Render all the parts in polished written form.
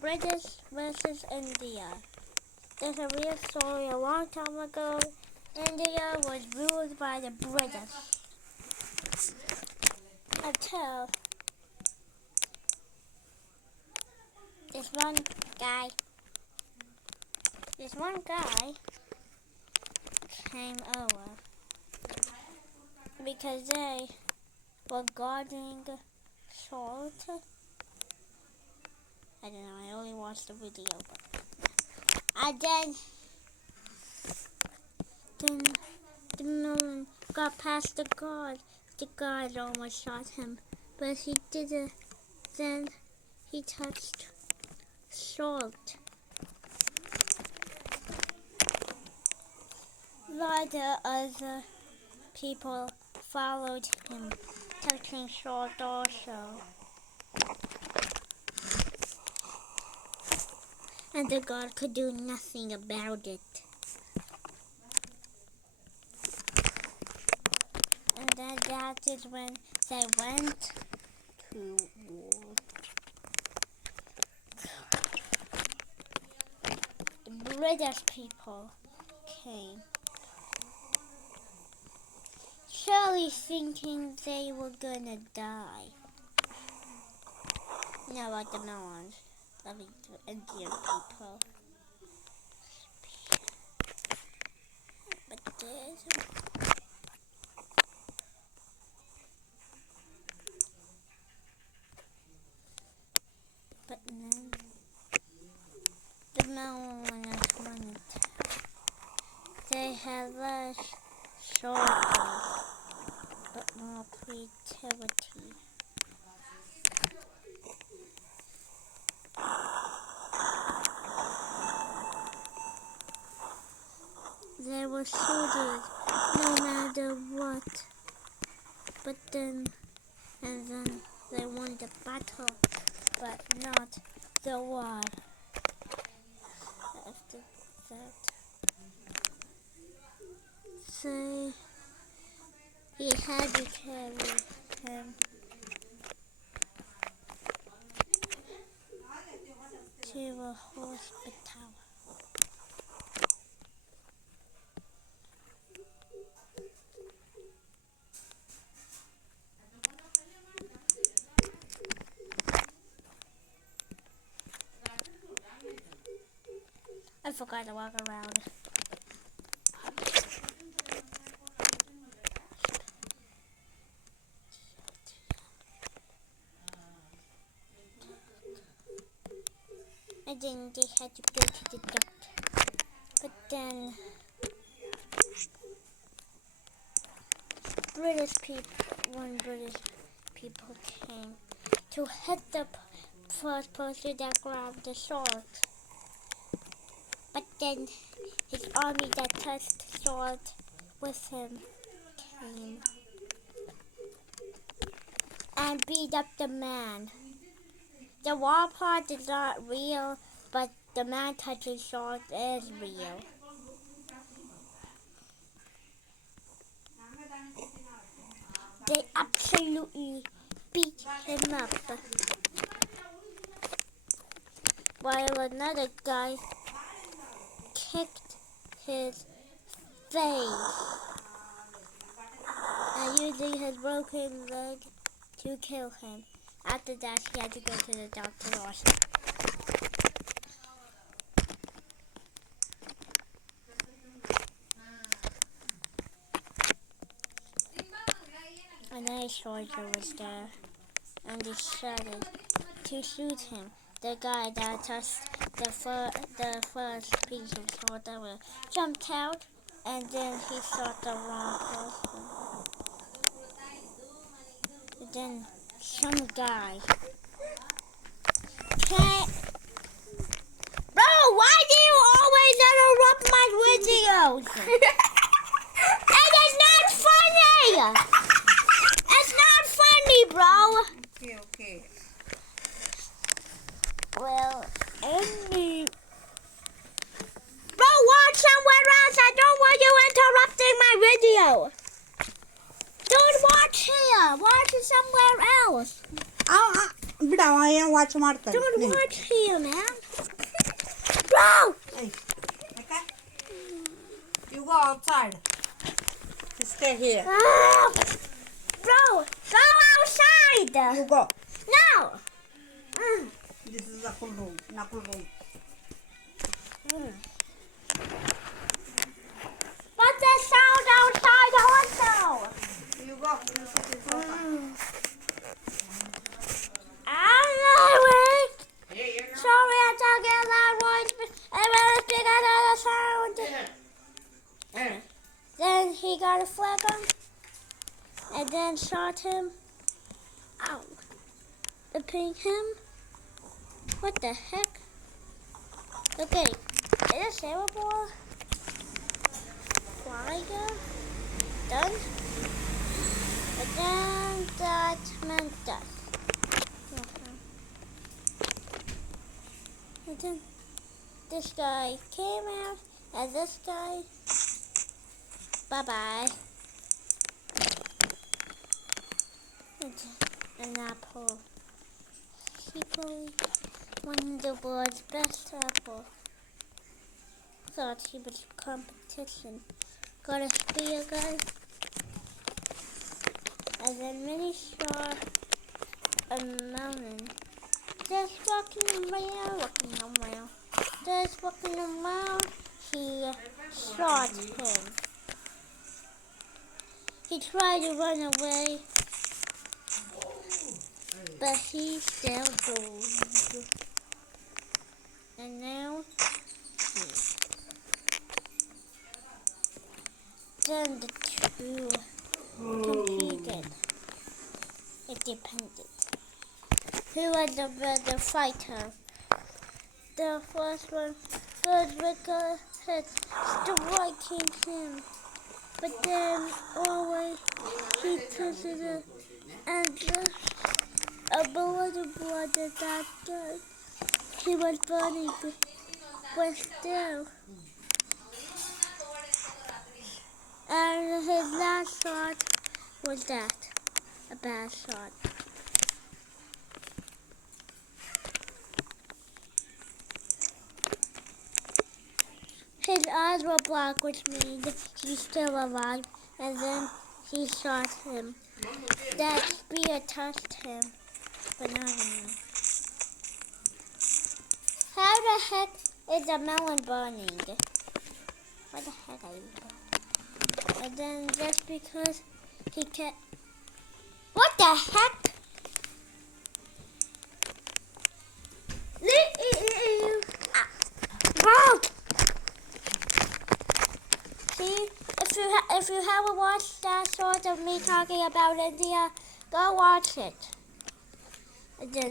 British versus India. There's a real story a long time ago. India was ruled by the British until this one guy came over because they were guarding salt. I don't know, I only watched the video. And then the man got past the guard. The guard almost shot him, but he didn't. Then he touched salt. While the other people followed him, touching salt also. And the guard could do nothing about it. And then that is when they went to war. The British people came, surely thinking they were gonna die. No, like the Melons. The Indian people. But then the Melons went. They had less soldiers, but more creativity. They were soldiers no matter what. But then they won the battle, but not the war. After that, so he had to carry him to a hospital. I forgot to walk around. And then they had to go to the doctor. But then British people came to hit the first person that grabbed the salt. But then his army that touched salt with him came and beat up the man. The war part is not real, but the man touching salt is real. They absolutely beat him up. While another guy kicked his face and using his broken leg to kill him. After that, he had to go to the doctor also. Another soldier was there, and he started to shoot him. The guy that touched the first piece of salt ever jumped out, and then he shot the wrong person. And then some guy Bro, why do you always interrupt my videos? It is not funny! It's not funny, bro! Okay. Well, Bro, watch somewhere else! I don't want you interrupting my video! Don't watch here! Watch it somewhere else! ಬಿಡ ಅವ ಏನು watch ಮಾಡ್ತಾನೆ. Don't watch here, man. Bro! Okay? You go outside. You stay here. Bro, go outside. You go. No. This is a full room. Knuckle room. What's that sound outside also? You go. You sit in sofa. Sorry, I'm talking a loud voice, but I want to figure out the sound. Then he got a flag on, and then shot him. Ow. The ping him. What the heck? Okay, is a sailor flyger done? And then that meant death. And then this guy came out, and this guy, bye-bye. An apple. He probably won the world's best apple. Thought he was competition. Got a spear gun. And then when he saw a mountain, just walking around, he shot him. He tried to run away, but he still goes. And now, then the two competed. It depended. Who was the better fighter? The first one was Ricker hit striking him, but then always he twisted it and just a bullet that guy. He was burning, but still. And his last shot was that, a bad shot. His eyes were black, which means he's still alive, and then he shot him. That spear touched him, but not enough. How the heck is a melon burning? What the heck are you doing? And then just because he can't... What the heck? See, if you haven't watched that sort of me talking about India, go watch it. And then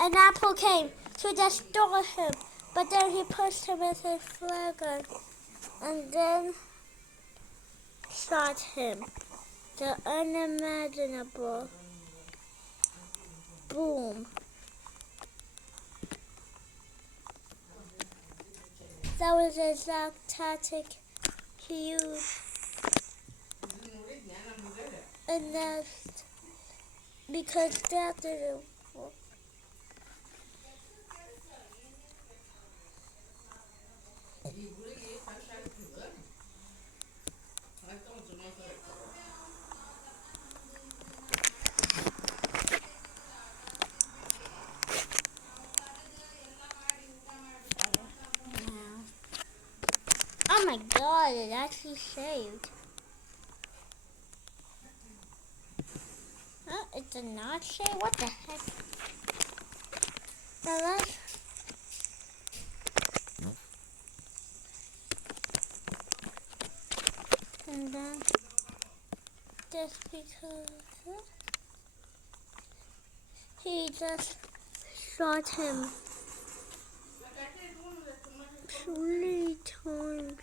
an apple came to destroy him, but then he pushed him with his flare gun, and then shot him. The unimaginable. Boom. That was the exact tactic he used. And that's because that didn't work. Oh my god, it actually saved. Oh, it did not save? What the heck? Now let's... And then, just because he just shot him 3 times.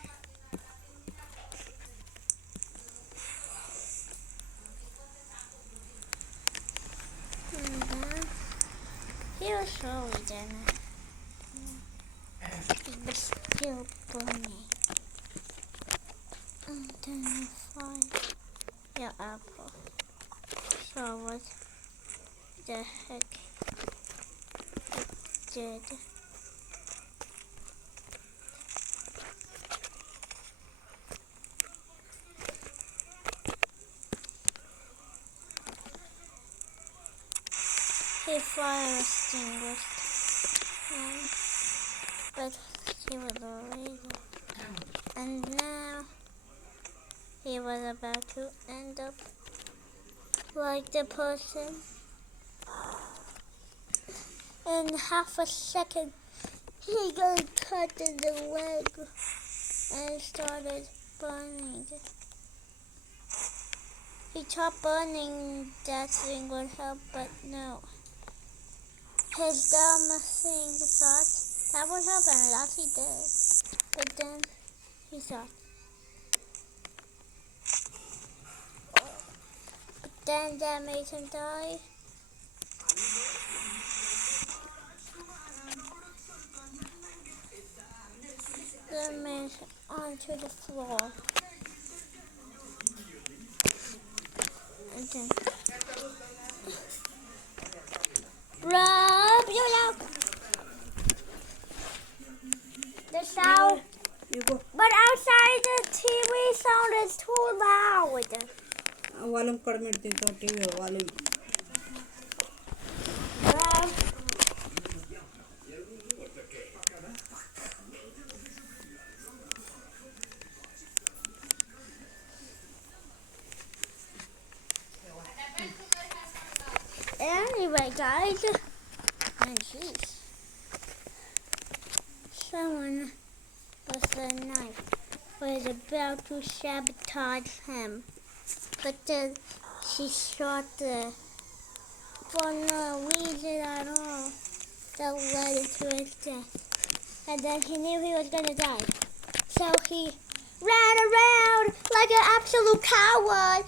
And then he was slowly done. He was still burning. And then you find your apple. So what the heck? did. He fire extinguished him, but he was already. And now he was about to end up like the person. In half a second, he got cut in the leg and started burning. He thought burning that thing would help, but no. His dumb thing thought that would help, and it actually did. But then he thought. But then that made him die. Then made him onto the floor. And then Rob, you know the sound. You go. But outside the TV sound is too loud. Volume ಕಡಿಮೆ ಇಡ್ತೀನಿ TV volume. Anyway, guys, and jeez, someone with a knife was about to sabotage him, but then she shot for no reason at all that led to his death. And then he knew he was gonna die, so he ran around like an absolute coward.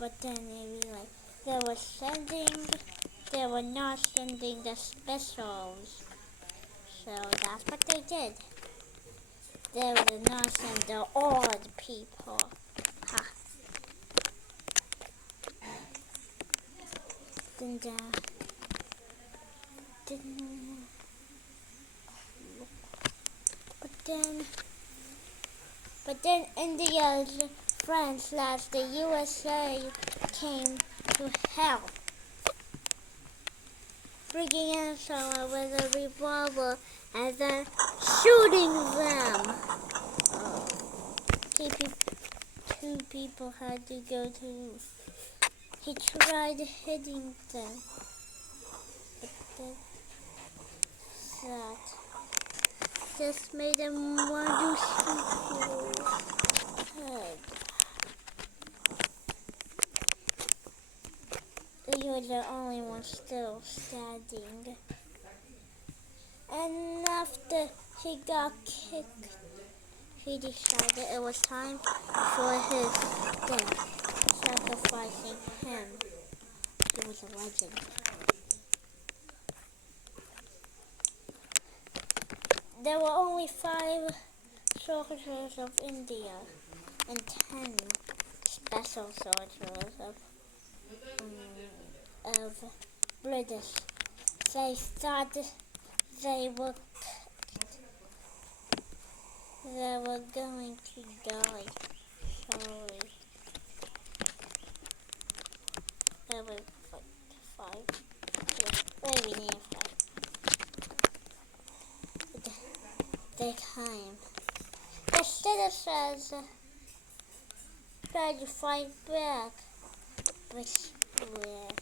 But then they realized they were not sending the specials. So that's what they did. They were not send the old people. Ha. But then India's friends slash the USA came to help, bringing in someone with a revolver and then shooting them. Two people had to go to. He tried hitting them, but that just made him want to shoot his head. He was the only one still standing. And after he got kicked, he decided it was time for his death, sacrificing him. He was a legend. There were only 5 soldiers of India and 10 special soldiers of British. They thought they were going to die. Sorry. There were 5. Maybe near 5. They came. The citizens tried to fight back, which were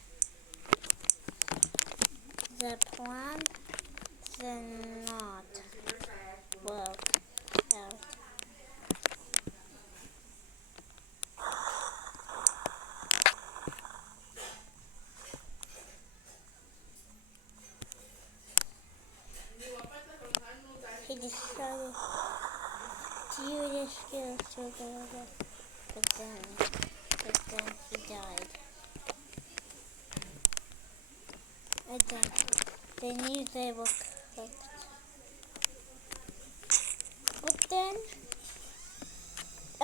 the plan did not work out. He decided to use his skills to go over, but then he died. And then they knew they were cooked. But then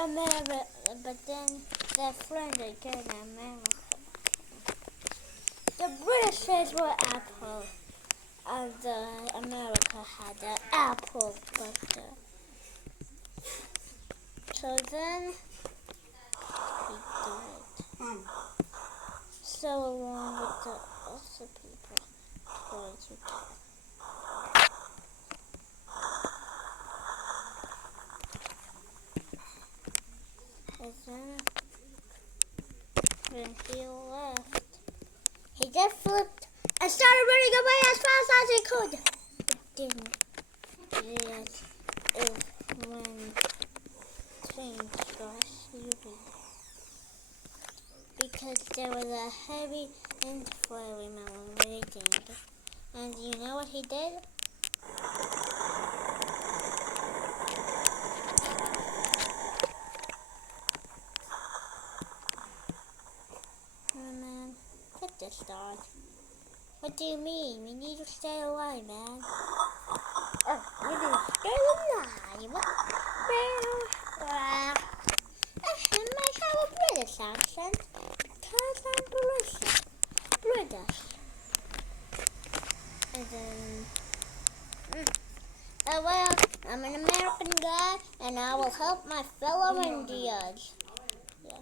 America, but then their friend again, America. The Britishers were apple, and America had the apple butter. So then he died. So along with the other people tried to kill. And then when he left, he just flipped and started running away as fast as he could. It didn't realize when things got serious. Because there was a heavy and fiery melon waiting. And you know what he did? Oh man, get this dog. What do you mean? We need to stay alive, man. Oh, we need to stay alive. I might have a British accent. Because I'm British. And then, well, I'm an American guy, and I will help my fellow Indians. Yeah.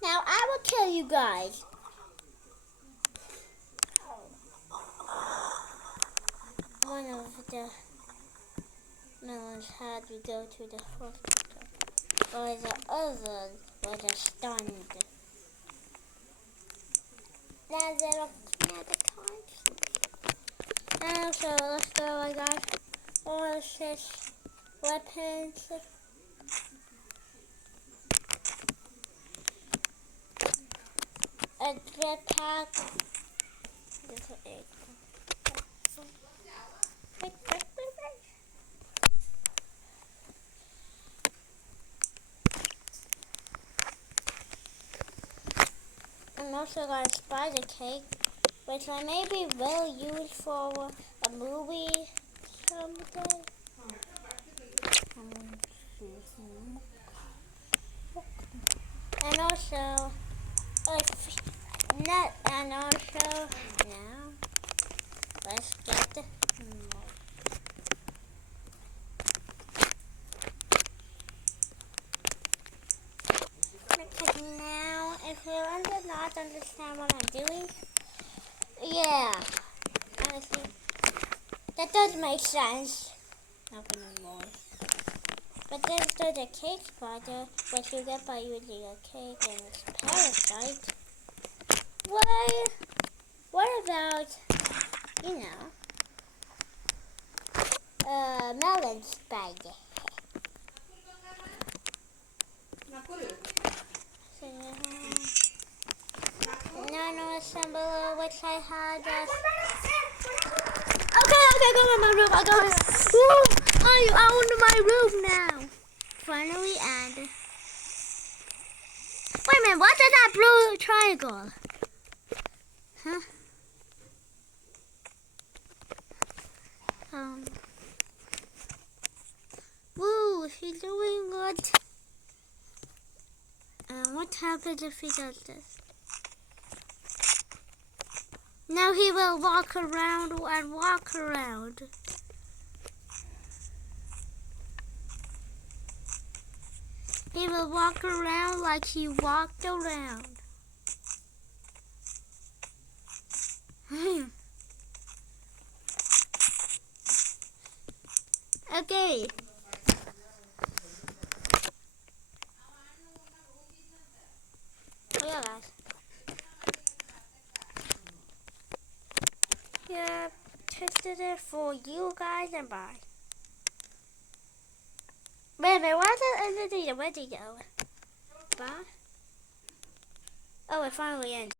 Now I will tell you guys. One of the melons had to go to the hospital, while the other was stunned. Now they're at the time. Now so let's go. I got all this weapons. A jetpack. And also got a spider cake, which I maybe will use for a movie someday. And also, now, let's get the because now, if you not understand what I'm doing, yeah, honestly, that does make sense. Nothing more. But then there's a cake spider, which you get by using a cake and its parasite. What about, melon spider? Nano assembler, which I had. Okay, go in my room. I go in. I own my room now. Finally, and wait a minute. What is that blue triangle? Huh? Woo, he's doing good. And what happens if he does this? Now he will walk around and walk around. He will walk around like he walked around. Okay. Oh yeah, guys. Yeah, tested it for you guys and bye. Wait a minute, what's the end of the video? Where did it go? Bye. Oh, it finally ends.